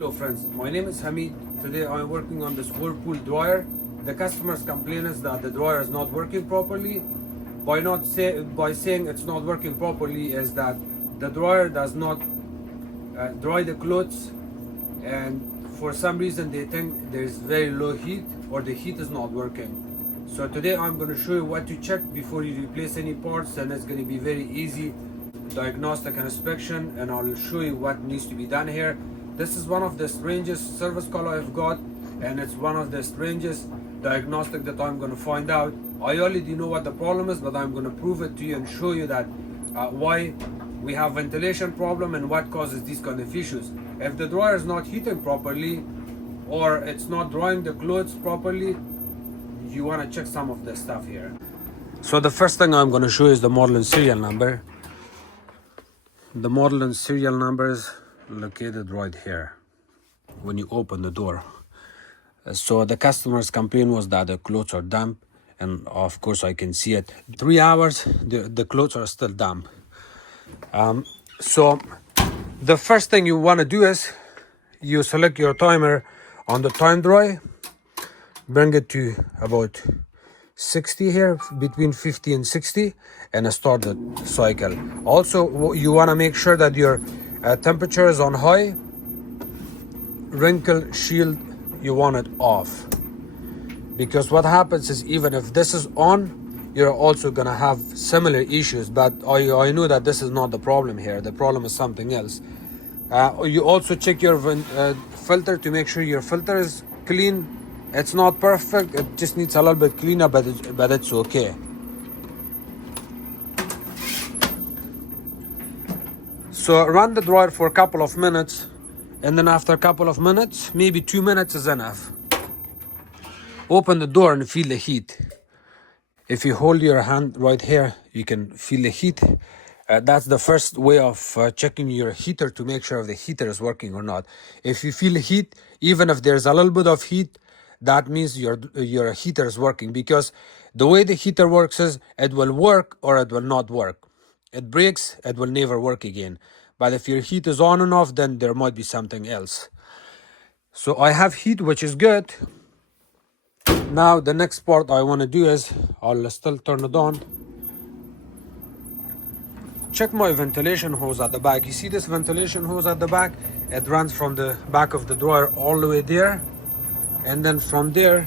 Hello friends, my name is Hamid. Today I'm working on this whirlpool dryer. The customer's complaint is that the dryer is not working properly. By saying it's not working properly is that the dryer does not dry the clothes, and for some reason they think there's very low heat or the heat is not working. So today I'm going to show you what to check before you replace any parts, and it's going to be very easy diagnostic and inspection, and I'll show you what needs to be done here. This is one of the strangest service call I've got, and it's one of the strangest diagnostic that I'm going to find out. I already know what the problem is, but I'm going to prove it to you and show you that why we have ventilation problem and what causes these kind of issues. If the dryer is not heating properly or it's not drying the clothes properly, you want to check some of this stuff here. So the first thing I'm going to show you is the model and serial number. The model and serial numbers located right here when you open the door. So the customer's complaint was that the clothes are damp, and of course I can see it. 3 hours the clothes are still damp. So the first thing you want to do is you select your timer on the time dry, bring it to about 60 here, between 50 and 60, and start the cycle. Also, you want to make sure that your temperature is on high. Wrinkle shield, you want it off, because what happens is even if this is on, you're also gonna have similar issues. But I know that this is not the problem here. The problem is something else. You also check your filter to make sure your filter is clean. It's not perfect, it just needs a little bit cleaner, but it's okay. So run the dryer for a couple of minutes, and then after a couple of minutes, maybe 2 minutes is enough. Open the door and feel the heat. If you hold your hand right here, you can feel the heat. That's the first way of checking your heater to make sure if the heater is working or not. If you feel heat, even if there's a little bit of heat, that means your heater is working, because the way the heater works is it will work or it will not work. It breaks, it will never work again. But if your heat is on and off, then there might be something else. So I have heat, which is good. Now the next part I want to do is I'll still turn it on. Check my ventilation hose at the back. You see this ventilation hose at the back? It runs from the back of the dryer all the way there. And then from there,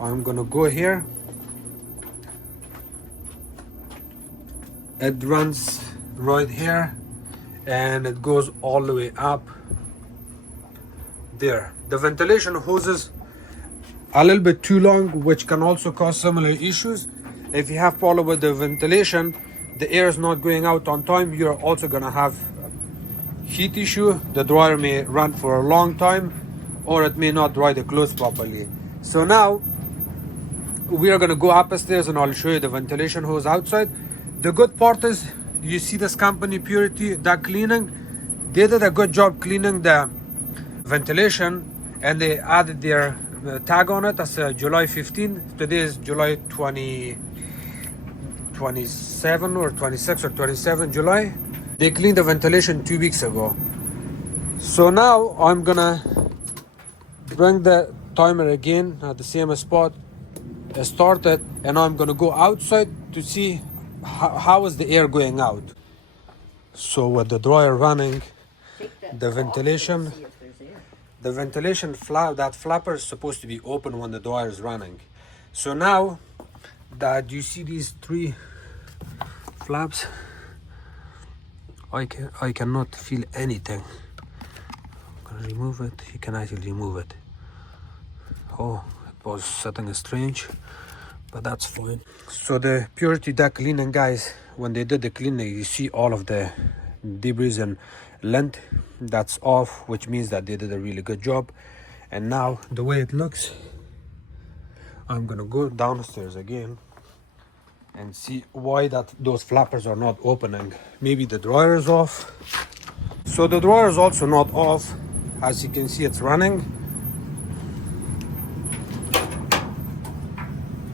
I'm gonna go here. It runs right here and it goes all the way up there. The ventilation hose is a little bit too long, which can also cause similar issues. If you have problem with the ventilation, the air is not going out on time, you're also gonna have heat issue. The dryer may run for a long time, or it may not dry the clothes properly. So now we are going to go upstairs and I'll show you the ventilation hose outside. The good part is you see this company Purity Duct Cleaning. They did a good job cleaning the ventilation, and they added their tag on it as July 15. Today is July 27 or 26 or 27 July. They cleaned the ventilation 2 weeks ago. So now I'm gonna bring the timer again at the same spot, start it, and I'm gonna go outside to see how is the air going out. So with the dryer running, the ventilation flap, that flapper is supposed to be open when the dryer is running. So now that you see these 3 flaps, I cannot feel anything. I'm gonna remove it. You can actually remove it. Oh, it was setting strange, but that's fine. So the Purity Duct Cleaning guys, when they did the cleaning, you see all of the debris and lint that's off, which means that they did a really good job. And now the way it looks, I'm gonna go downstairs again and see why those flappers are not opening. Maybe the dryer is off. So the dryer is also not off. As you can see, it's running.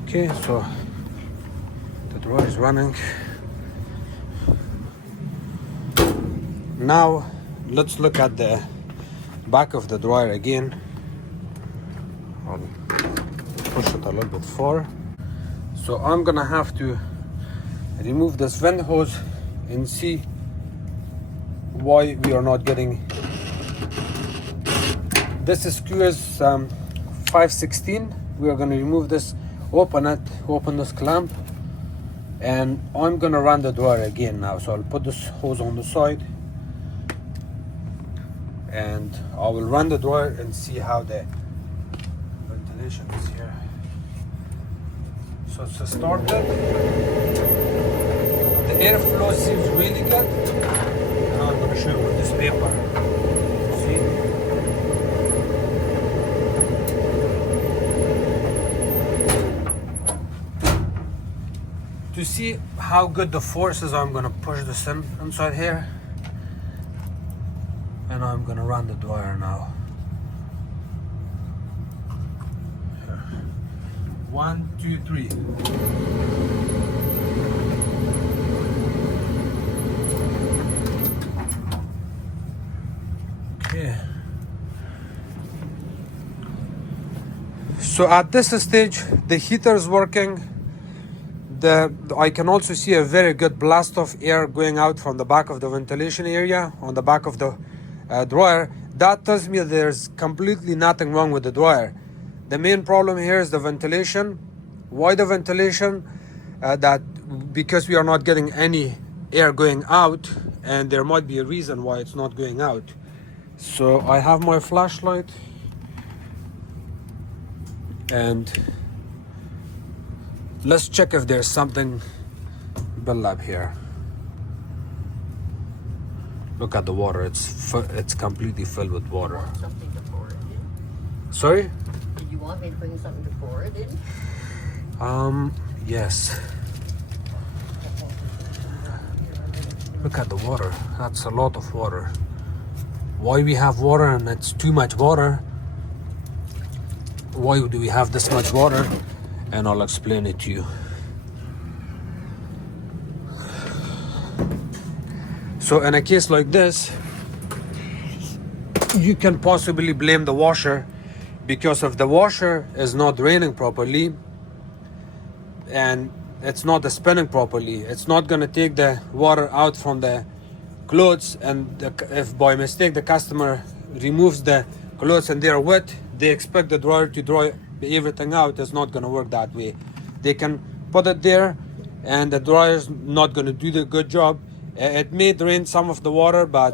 Okay, so the dryer is running. Now let's look at the back of the dryer again. I'll push it a little bit forward. So I'm gonna have to remove this vent hose and see why we are not getting. This screw is 5/16. We are gonna remove this, open this clamp, and I'm gonna run the dryer again now. So I'll put this hose on the side and I will run the dryer and see how the ventilation is here. So to start it, the airflow seems really good. Now I'm going to show you with this paper. See? To see how good the force is, I'm going to push this inside here. And I'm going to run the dryer now. 1, 2, 3. Okay. So at this stage, the heater is working. I can also see a very good blast of air going out from the back of the ventilation area on the back of the dryer. That tells me there's completely nothing wrong with the dryer. The main problem here is the ventilation. Why the ventilation? Because we are not getting any air going out, and there might be a reason why it's not going out. So I have my flashlight and let's check if there's something built up here. Look at the water. It's completely filled with water. Want something to pour it in? Sorry? Did you want me to bring something to pour it in? Yes. Look at the water. That's a lot of water. Why we have water and it's too much water? Why do we have this much water? And I'll explain it to you. So in a case like this, you can possibly blame the washer, because if the washer is not draining properly and it's not spinning properly, it's not going to take the water out from the clothes, and if by mistake the customer removes the clothes and they're wet, they expect the dryer to dry everything out. It's not going to work that way. They can put it there and the dryer's not going to do the good job. It may drain some of the water, but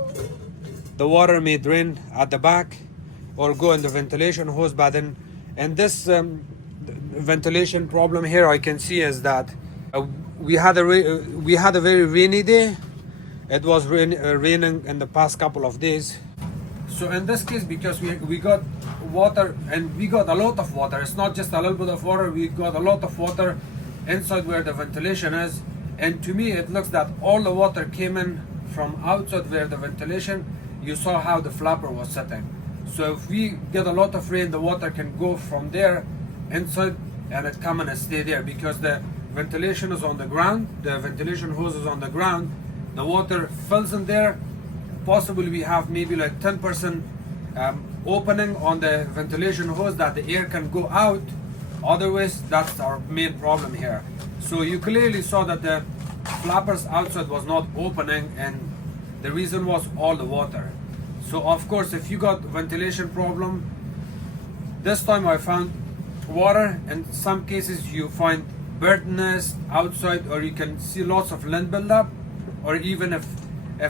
the water may drain at the back or go in the ventilation hose. But then, and this ventilation problem here I can see is that we had a very rainy day. It was raining in the past couple of days. So in this case, because we got water, and we got a lot of water, it's not just a little bit of water, we got a lot of water inside where the ventilation is. And to me it looks that all the water came in from outside where the ventilation, you saw how the flapper was sitting. So if we get a lot of rain, the water can go from there inside and it come and stay there, because the ventilation is on the ground, the ventilation hose is on the ground, the water fills in there. Possibly we have maybe like 10% opening on the ventilation hose that the air can go out. Otherwise, that's our main problem here. So you clearly saw that the flappers outside was not opening, and the reason was all the water. So of course, if you got ventilation problem, this time I found water. In some cases you find bird nest outside, or you can see lots of lint buildup, or even if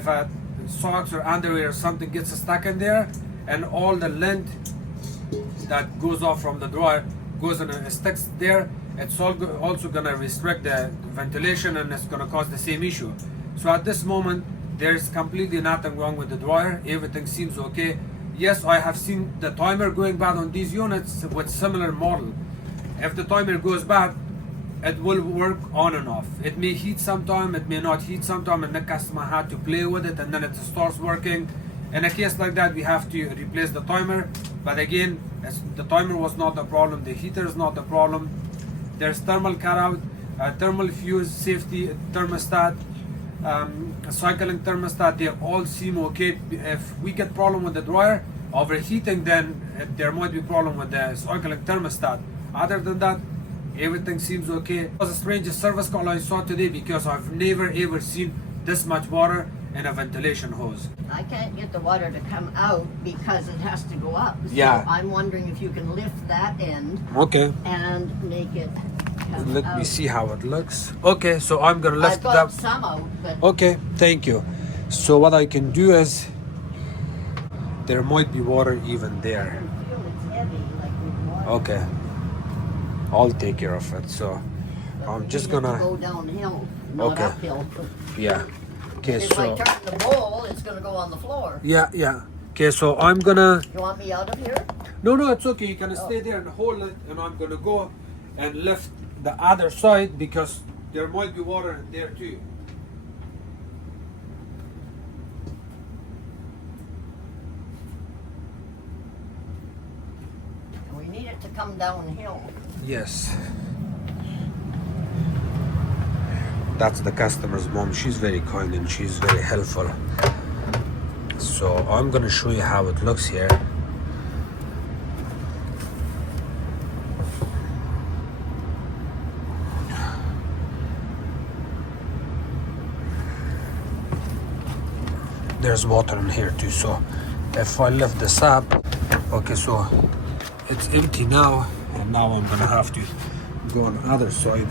a socks or underwear or something gets stuck in there, and all the lint that goes off from the dryer goes and sticks there, it's also gonna restrict the ventilation, and it's gonna cause the same issue. So at this moment, there's completely nothing wrong with the dryer. Everything seems okay. Yes, I have seen the timer going bad on these units with similar model. If the timer goes bad, it will work on and off. It may heat sometime, it may not heat sometime, and the customer had to play with it, and then it starts working. In a case like that, we have to replace the timer. But again, the timer was not the problem, the heater is not the problem. There's thermal cutout, thermal fuse, safety thermostat, cycling thermostat, they all seem okay. If we get problem with the dryer, overheating, then there might be problem with the cycling thermostat. Other than that, everything seems okay. It was the strangest service call I saw today because I've never ever seen this much water in a ventilation hose. I can't get the water to come out because it has to go up. So Yeah. I'm wondering if you can lift that end Okay. and make it come Let out. me see how it looks. Okay, so I'm gonna I've lift it got up. some out, but Okay, thank you. So what I can do is, there might be water even I there. can feel it's heavy, like with water. Okay, I'll take care of it. So But I'm we just need it to gonna, go downhill, not Okay. uphill. yeah. Okay, If I so turn the bowl, it's going to go on the floor. yeah. Okay, so I'm gonna. You want me out of here? No, it's okay. You can stay there and hold it, and I'm gonna go and lift the other side because there might be water in there too. And we need it to come downhill. Yes. That's the customer's mom. She's very kind and she's very helpful. So I'm gonna show you how it looks here. There's water in here too. So if I lift this up, okay, so it's empty now, and now I'm gonna have to go on the other side.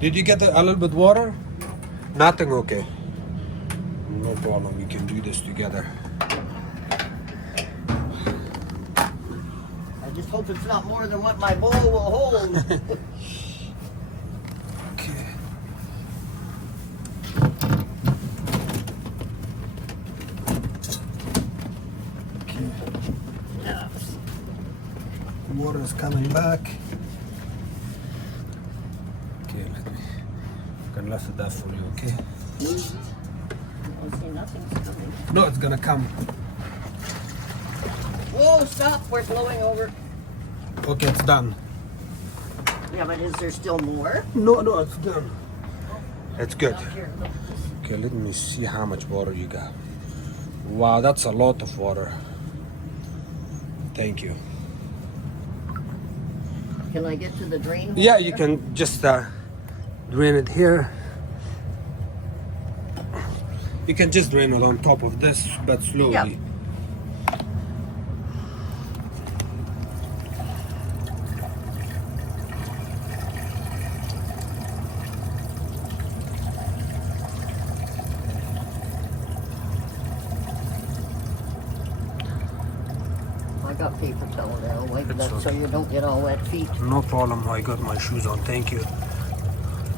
Did you get a little bit water? Nothing, okay. No problem, we can do this together. I just hope it's not more than what my bowl will hold. Okay. Yeah. Water is coming back. Okay, let me. I can lift it up for you, okay? I see nothing's coming. No, it's gonna come. Whoa, stop, we're blowing over. Okay, it's done. Yeah, but is there still more? No, it's done. It's good. Down here, look. Okay, let me see how much water you got. Wow, that's a lot of water. Thank you. Can I get to the drain hole Yeah, you there? can just drain it here. You can just drain it on top of this, but slowly. Yeah. I got paper towel there. I'll wipe It's that so okay. you don't get all wet feet. No problem, I got my shoes on, thank you.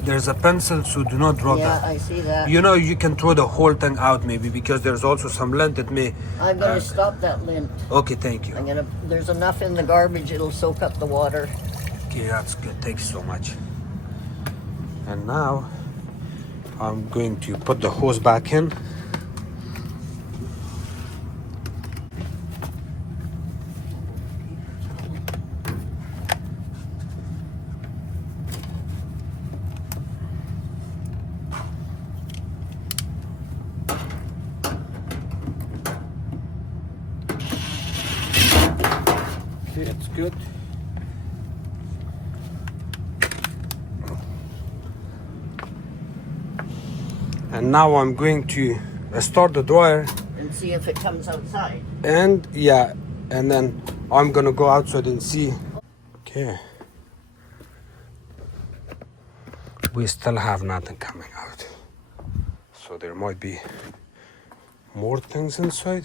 There's a pencil, so do not drop Yeah, that. I see that. You know, you can throw the whole thing out maybe because there's also some lint that may... I'm gonna stop that lint. Okay, thank you. There's enough in the garbage, it'll soak up the water. Okay, that's good, thanks so much. And now, I'm going to put the hose back in. Okay, it's good. And now I'm going to start the dryer, And see if it comes outside. and yeah, and then I'm gonna go outside and see. Okay. We still have nothing coming out. So there might be more things inside.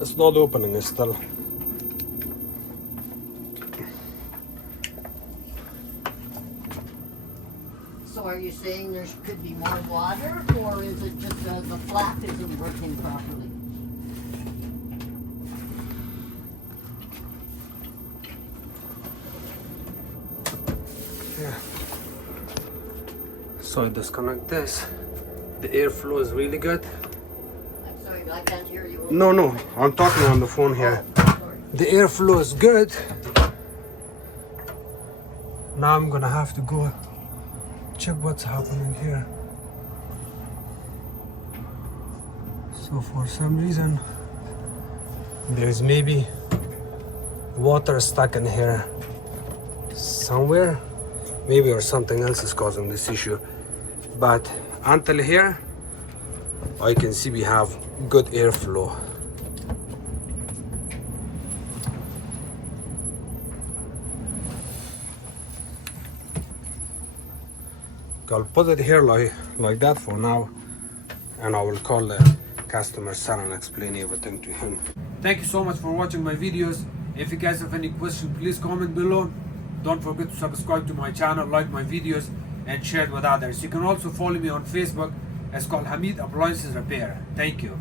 It's not opening, it's still. So are you saying there could be more water, or is it just the flap isn't working properly? Yeah. So I disconnect this. The airflow is really good. I'm sorry, I can't hear you. No, I'm talking on the phone here. Sorry. The airflow is good. Now I'm gonna have to go check what's happening here. So for some reason there's maybe water stuck in here somewhere, maybe, or something else is causing this issue. But until here I can see we have good airflow. I'll put it here like that for now, and I will call the customer son and explain everything to him. Thank you so much for watching my videos. If you guys have any questions, please comment below. Don't forget to subscribe to my channel, like my videos, and share it with others. You can also follow me on Facebook. It's called Hamid Appliances Repair. Thank you.